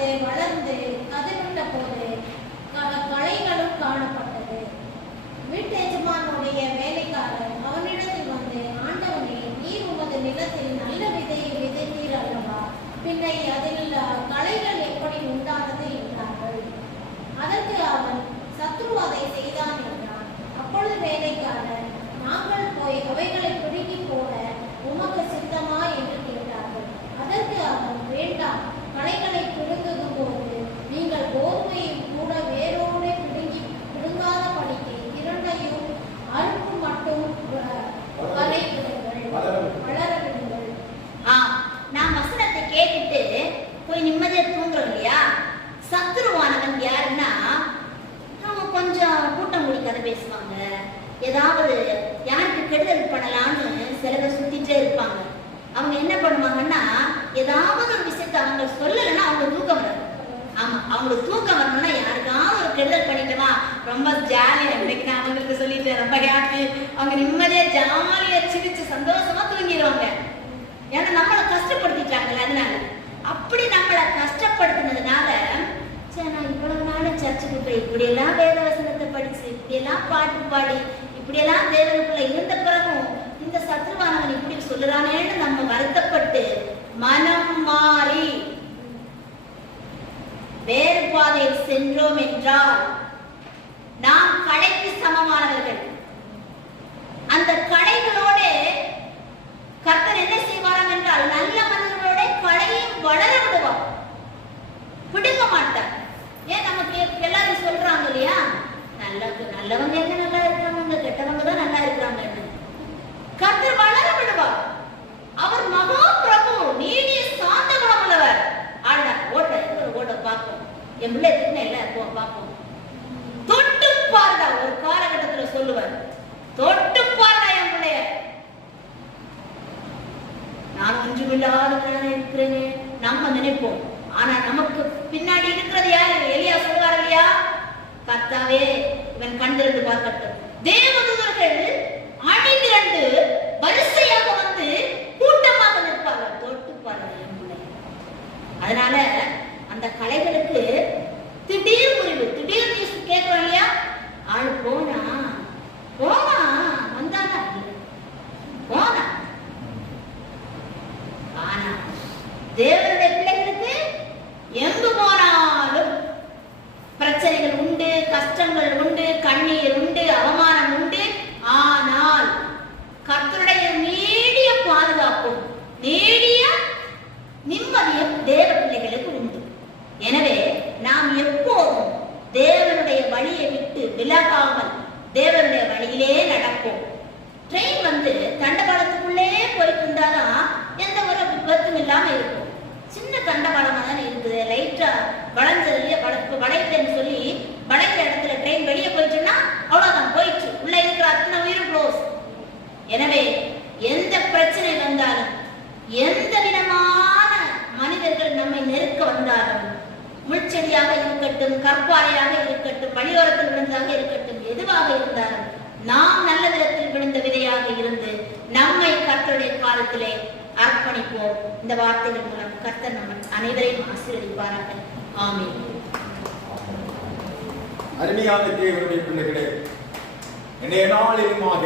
அது வளர்ந்து கதிர்விட்ட போது களைகளும் காணப்பட்டது. வீட்டு எஜமானுடைய வேலைக்காரர் அவனிடத்தில் வந்து, ஆண்டவனே, நீர் உமது நிலத்தில் நல்ல விதையை விதைத்தீர் அல்லவா, பின்னை அதில் களைகள் எப்படி உண்டானது என்றார்கள். அதற்கு அவன், சத்ரு அதை செய்தான் என்றான். அப்பொழுது வேலைக்காரர், நாங்கள் போய் அவைகளை பிடுங்கி போட உமக்கு சித்தமா என்று கேட்டார்கள். அதற்கு அவன், வேண்டாம், களைகளை பிடுங்கும் போது நீங்கள் கோதுமையும் கூட வேரோடு பிடுங்காத படிக்கு இரண்டையும் அறுப்பு மட்டும் வளர விடுங்கள். நான் வசனத்தை கேட்டுட்டு போய் நிம்மதியா தூங்குறோம் இல்லையா? சத்துருவானவன் யாருன்னா, அவங்க கொஞ்சம் கூட்டம் கூடி கதை பேசுவாங்க, ஏதாவது யாருக்கு கெடுதல் பண்ணலான்னு சில பேர் சுத்திட்டே இருப்பாங்க. அவங்க என்ன பண்ணுவாங்கன்னா, ஏதாவது ஒரு விஷயத்த அவங்க சொல்லலைன்னா அவங்க தூக்கம் வராது. ஆமா, அவங்களுக்கு தூக்கம் வரணும்னா யாருக்காவது ஒரு கெடுதல் பண்ணிட்டோமா, ரொம்ப ஜாலியா இன்னைக்கு அவங்களுக்கு சொல்லிட்டு ரொம்ப ஹாப்பி, அவங்க நிம்மதியா ஜாலியா சிரிச்சு சந்தோஷமா தூங்கிடுவாங்க. ஏன்னா நம்மளை கஷ்டப்படுத்திட்டாங்கல்ல. அதனால அப்படி நம்மளை கஷ்டப்படுத்தினதுனால, சரி, நான் இவ்வளவு நாள் சர்ச்சுக்கு போய் இப்படியெல்லாம் வேத வசனத்தை படிச்சு இப்படியெல்லாம் பாட்டு பாடி இப்படியெல்லாம் தேவனுக்குள்ள இருந்த பிறகும் இந்த சத்ருவானவன் இப்படி சொல்லுறானேன்னு நம்ம வருத்தப்பட்டு மனம் மாறி வேறு பாதையில் சென்றோம் என்றால் நாம் கடைக்கு சமமானவர்கள். அந்த கடைகளோட கர்த்தர் என்ன செய்வாராம் என்றால், நல்ல மனிதர்களோட கடையும் வளர விடுவார், பிடுங்க மாட்டார். ஏன் நமக்கு எல்லாரும் சொல்றாங்க இல்லையா, நல்லவங்க எங்க நல்லா இருக்கிறாங்க, கெட்டவங்க தான் நல்லா இருக்கிறாங்க. கர்த்தர் வளர விடுவார். அவர் மகா பிரபு, நீடிய சாந்த குணம் உள்ளவர். ஓட்ட பார்ப்போம், என் பிள்ளை தின்ன இல்ல பார்ப்போம், தொட்டு பாருடா. ஒரு காலகட்டத்துல சொல்லுவார், தொட்டு பாருடா என் பிள்ளைய, நான் ஒன்றுமில்லாதவனாக இருக்கிறேன்னு நம்ம நினைப்போம். ஆனா நமக்கு பின்னாடி இருக்கிறது யாரு? எலியா சொல்லுவார் இல்லையா, கர்த்தாவே இவன் கண் திறந்து பார்க்கட்டும். தேவதூதர்கள் அணிதிரண்டு வரிசையாக வந்து கூட்டமாக நிற்பார்கள், தொட்டு பாருங்கள். அதனால அந்த கலைகளுக்கு திடீர் முறிவு, திடீர் நியூஸ் கேட்கிறோம் இல்லையா, ஆள் போனா வந்தானா போனா. ஆனா தேவனுடைய பிள்ளைகளுக்கு எங்கு போனாலும் பிரச்சனைகள் உண்டு, கஷ்டங்கள் உண்டு, கண்ணீர் உண்டு, அவமானம் உண்டு. ஆனால் கர்த்தருடைய நீடிய பாதுகாப்பும் நீடிய நிம்மதியும் தேவ பிள்ளைகளுக்கு உண்டு. எனவே நாம் எப்போதும் தேவனுடைய வழியை விட்டு விலகாமல் தேவனுடைய வழியிலே நடப்போம். ட்ரெயின் வந்து தண்டவாளத்துக்குள்ளே போயிட்டு இருந்தாதான் எந்த ஒரு விபத்தும் இல்லாம இருக்கும். சின்ன தண்டவாளமா தானே இருக்குது, லைட்டா வளைஞ்சதுலயே வளையலன்னு சொல்லி வளைஞ்ச இடத்துல ட்ரெயின் வெளியே போயிடுச்சுன்னா அவ்வளவுதான், போயிடுச்சு, உள்ள இருக்கிற அத்தனை உயிரும் க்ளோஸ். எனவே எந்த பிரச்சனை வந்தாலும், எந்த விதமான மனிதர்கள் நம்மை நெருக்க வந்தாலும், முள்செடியாக இருக்கட்டும், கற்பாறையாக இருக்கட்டும், வழியோரத்தில் விழுந்ததாக இருக்கட்டும், எதுவாக இருந்தாலும் நாம் நல்ல விதத்தில் விழுந்த விதையாக இருந்து நம்மை கர்த்தருடைய காலத்திலே அர்ப்பணிப்போம். இந்த வார்த்தைகள் மூலம் கர்த்தர் நம்ம அனைவரையும் ஆசீர்வதிப்பாராக. ஆமென். அருமையான தேவனுடைய பிள்ளைகளே, இன்றைய நாளிலுமாக